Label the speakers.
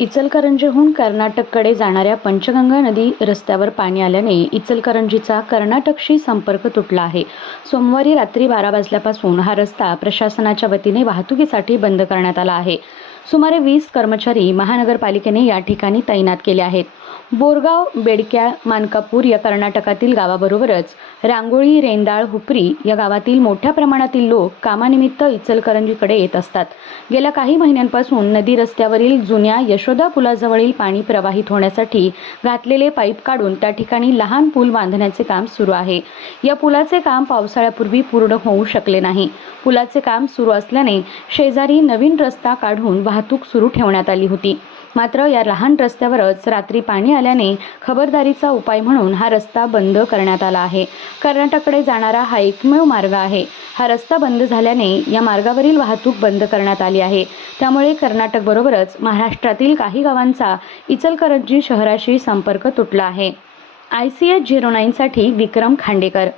Speaker 1: इचलकरंजीहून कर्नाटककडे जाणाऱ्या पंचगंगा नदी रस्त्यावर पाणी आल्याने इचलकरंजीचा कर्नाटकशी संपर्क तुटला आहे. सोमवारी रात्री बारा वाजल्यापासून हा रस्ता प्रशासनाच्या वतीने वाहतुकीसाठी बंद करण्यात आला आहे. सुमारे वीस कर्मचारी महानगरपालिकेने या ठिकाणी तैनात केले आहेत. बोरगाव बेडक्याळ मानकापूर या कर्नाटकातील गावाबरोबरच रांगोळी रेंदाळ हुपरी या गावातील मोठ्या प्रमाणातील लोक कामानिमित्त इचलकरंजीकडे येत असतात. गेल्या काही महिन्यांपासून नदी रस्त्यावरील जुन्या यशोदा पुलाजवळील पाणी प्रवाहित होण्यासाठी घातलेले पाईप काढून त्या ठिकाणी लहान पूल बांधण्याचे काम सुरू आहे. या पुलाचे काम पावसाळ्यापूर्वी पूर्ण होऊ शकले नाही. पुलाचे काम सुरू असल्याने शेजारी नवीन रस्ता काढून वाहतूक सुरू ठेवण्यात आली होती. मात्र या लहान रस्त्यावरच रात्री पाणी आल्याने खबरदारीचा उपाय म्हणून हा रस्ता बंद करण्यात आला आहे. कर्नाटककडे जाणारा हा एकमेव मार्ग आहे. हा रस्ता बंद झाल्याने या मार्गावरील वाहतूक बंद करण्यात आली आहे. त्यामुळे कर्नाटकबरोबरच महाराष्ट्रातील काही गावांचा इचलकरंजी शहराशी संपर्क तुटला आहे. आय सी एच झिरो नाईनसाठी विक्रम खांडेकर